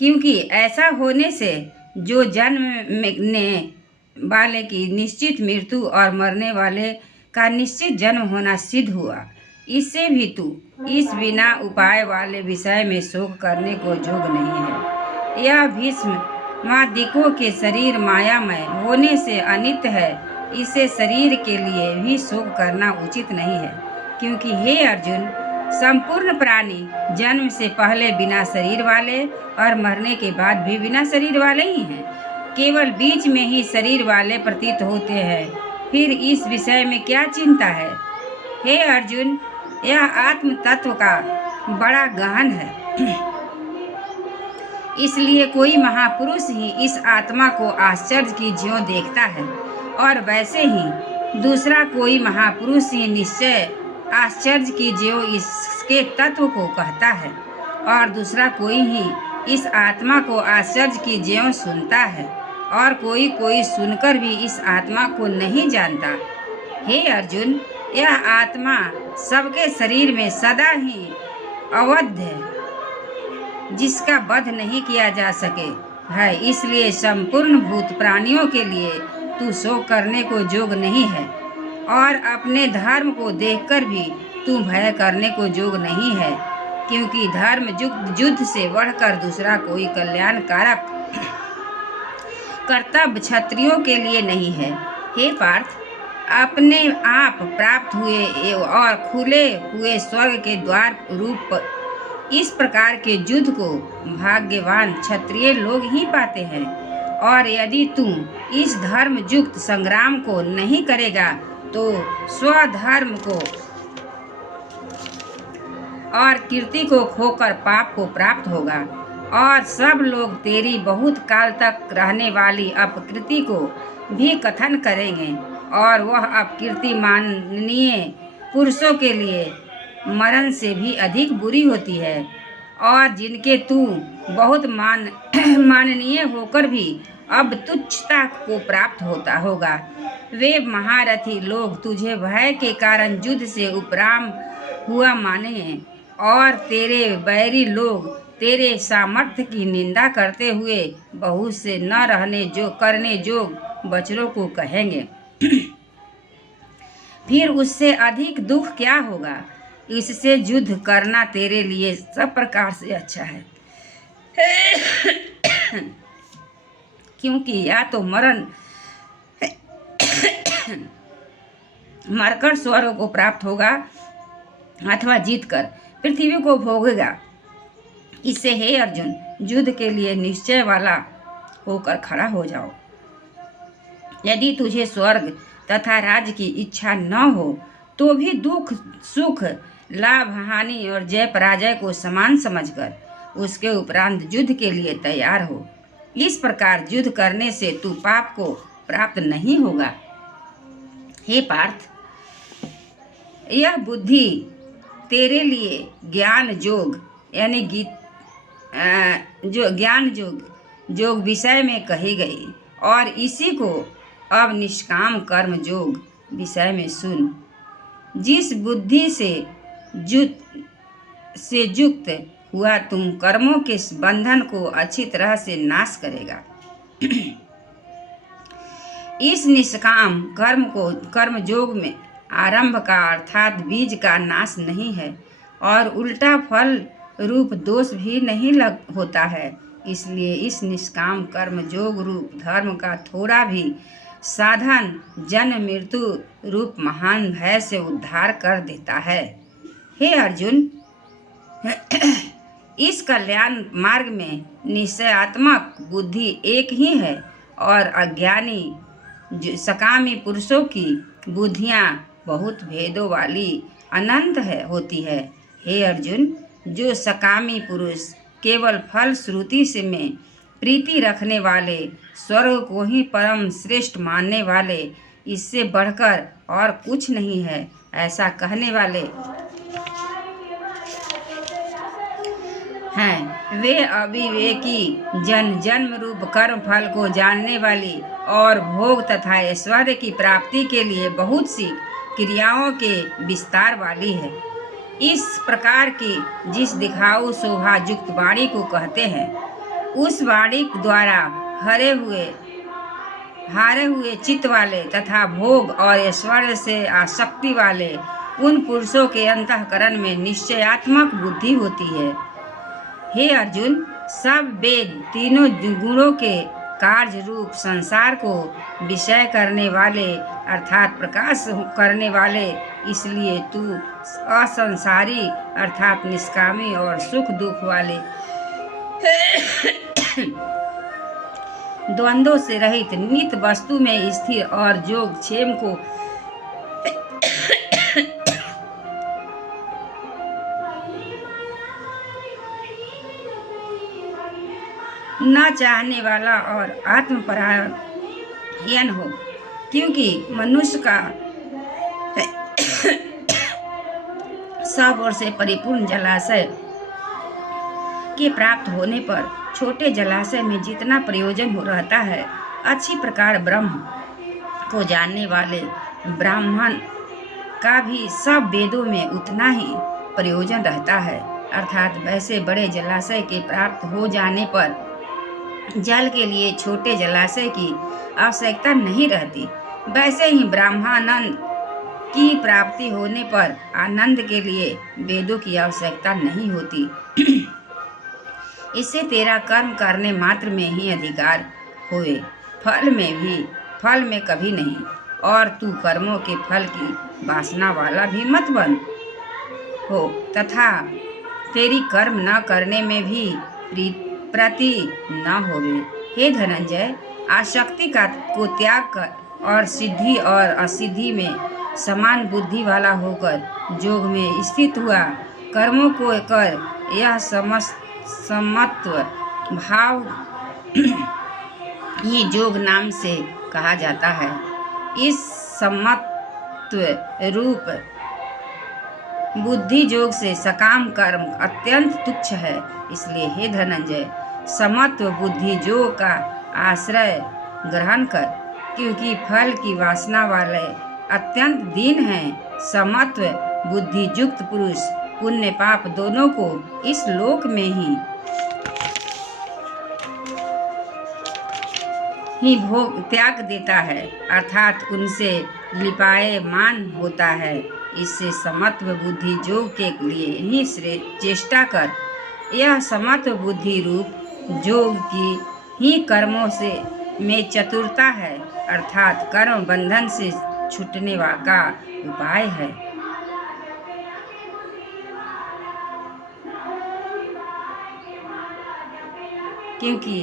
क्योंकि ऐसा होने से जो जन्मने वाले की निश्चित मृत्यु और मरने वाले का निश्चित जन्म होना सिद्ध हुआ। इससे भी तू इस बिना उपाय वाले विषय में शोक करने को जोग नहीं है। यह भीष्म मादिकों के शरीर मायामय होने से अनित्य है, इसे शरीर के लिए भी शोक करना उचित नहीं है। क्योंकि हे अर्जुन, संपूर्ण प्राणी जन्म से पहले बिना शरीर वाले और मरने के बाद भी बिना शरीर वाले ही हैं। केवल बीच में ही शरीर वाले प्रतीत होते हैं। फिर इस विषय में क्या चिंता है? हे अर्जुन, यह आत्म तत्व का बड़ा गहन है। इसलिए कोई महापुरुष ही इस आत्मा को आश्चर्य की ज्यों देखता है, और वैसे ही दूसरा कोई महापुरुष ही निश्चय आश्चर्य की ज्यों इसके तत्व को कहता है, और दूसरा कोई ही इस आत्मा को आश्चर्य की ज्यों सुनता है, और कोई कोई सुनकर भी इस आत्मा को नहीं जानता। हे अर्जुन, यह आत्मा सबके शरीर में सदा ही अवध है, जिसका वध नहीं किया जा सके है। इसलिए संपूर्ण भूत प्राणियों के लिए तू शोक करने को जोग नहीं है, और अपने धर्म को देखकर भी तू भय करने को जोग नहीं है। क्योंकि धर्म युद्ध से बढ़कर दूसरा कोई कल्याणकारक कर्तव्य क्षत्रियों के लिए नहीं है। हे पार्थ, अपने आप प्राप्त हुए और खुले हुए स्वर्ग के द्वार रूप इस प्रकार के युद्ध को भाग्यवान क्षत्रिय लोग ही पाते हैं। और यदि तू इस धर्म युक्त संग्राम को नहीं करेगा तो स्वधर्म को और कीर्ति को खोकर पाप को प्राप्त होगा, और सब लोग तेरी बहुत काल तक रहने वाली अपकीर्ति को भी कथन करेंगे, और वह अपकीर्ति माननीय पुरुषों के लिए मरण से भी अधिक बुरी होती है, और जिनके तू बहुत माननीय होकर भी अब तुच्छता को प्राप्त होता होगा, वे महारथी लोग तुझे भय के कारण युद्ध से उपराम हुआ मानेंगे, और तेरे बैरी लोग तेरे सामर्थ्य की निंदा करते हुए बहुत से न रहने जो करने जोग वचनों को कहेंगे। फिर उससे अधिक दुख क्या होगा? इससे युद्ध करना तेरे लिए सब प्रकार से अच्छा है। क्योंकि या तो मरकर स्वर्ग को प्राप्त होगा, अथवा जीतकर पृथ्वी को भोगेगा। इससे हे अर्जुन, युद्ध के लिए निश्चय वाला होकर खड़ा हो जाओ। यदि तुझे स्वर्ग तथा राज्य की इच्छा न हो तो भी दुख सुख लाभ हानि और जय पराजय को समान समझकर उसके उपरांत युद्ध के लिए तैयार हो। इस प्रकार युद्ध करने से तू पाप को प्राप्त नहीं होगा। हे पार्थ, यह बुद्धि तेरे लिए ज्ञान योग यानी ज्ञान योग विषय में कही गई, और इसी को अब निष्काम कर्म योग विषय में सुन। जिस बुद्धि से युक्त हुआ तुम कर्मों के बंधन को अच्छी तरह से नाश करेगा। इस निष्काम कर्म योग में आरंभ का अर्थात बीज का नाश नहीं है, और उल्टा फल रूप दोष भी नहीं होता है। इसलिए इस निष्काम कर्म योग रूप धर्म का थोड़ा भी साधन जन्म मृत्यु रूप महान भय से उद्धार कर देता है। हे अर्जुन, इस कल्याण मार्ग में निश्चयात्मक बुद्धि एक ही है, और अज्ञानी सकामी पुरुषों की बुद्धियाँ बहुत भेदों वाली अनंत होती है। हे अर्जुन, जो सकामी पुरुष केवल फल श्रुति से में प्रीति रखने वाले, स्वर्ग को ही परम श्रेष्ठ मानने वाले, इससे बढ़कर और कुछ नहीं है ऐसा कहने वाले हैं, वे अविवेकी जन्म रूप कर्म फल को जानने वाली और भोग तथा ऐश्वर्य की प्राप्ति के लिए बहुत सी क्रियाओं के विस्तार वाली है। इस प्रकार की जिस दिखाऊ शोभा युक्त वाणी को कहते हैं, उस वाणी द्वारा हारे हुए चित्त वाले तथा भोग और ऐश्वर्य से आसक्ति वाले उन पुरुषों के अंतःकरण में निश्चयात्मक बुद्धि होती है। हे अर्जुन, सब वेद तीनों गुणों के कार्य रूप संसार को विषय करने वाले अर्थात प्रकाश करने वाले, इसलिए तू असंसारी अर्थात निष्कामी और सुख दुख वाले द्वंद्वों से रहित नित्य वस्तु में स्थिर और योग क्षेम को न चाहने वाला और आत्मपरायण हो, क्योंकि मनुष्य का सब ओर से परिपूर्ण जलाशय के प्राप्त होने पर छोटे जलाशय में जितना प्रयोजन हो रहता है, अच्छी प्रकार ब्रह्म को जानने वाले ब्राह्मण का भी सब वेदों में उतना ही प्रयोजन रहता है। अर्थात वैसे बड़े जलाशय के प्राप्त हो जाने पर जल के लिए छोटे जलाशय की आवश्यकता नहीं रहती, वैसे ही ब्रह्मानंद की प्राप्ति होने पर आनंद के लिए वेदों की आवश्यकता नहीं होती। इससे तेरा कर्म करने मात्र में ही अधिकार होए, फल में कभी नहीं, और तू कर्मों के फल की वासना वाला भी मत बन हो तथा तेरी कर्म न करने में भी प्रति न होवे। हे धनंजय, आसक्ति को त्याग कर और सिद्धि और असिद्धि में समान बुद्धि वाला होकर योग में स्थित हुआ कर्मों को कर यह समत्व भाव ही योग नाम से कहा जाता है। इस समत्व रूप बुद्धि योग से सकाम कर्म अत्यंत तुच्छ है। इसलिए हे धनंजय, समत्व बुद्धि योग का आश्रय ग्रहण कर, क्योंकि फल की वासना वाले अत्यंत दीन हैं। समत्व बुद्धि युक्त पुरुष पुण्य पाप दोनों को इस लोक में ही भोग त्याग देता है, अर्थात उनसे लिपायमान होता है। इससे समत्व बुद्धि योग के लिए ही चेष्टा कर। यह समत्व बुद्धि रूप योग की ही कर्मों से में चतुरता है, अर्थात कर्म बंधन से छूटने का उपाय है। क्योंकि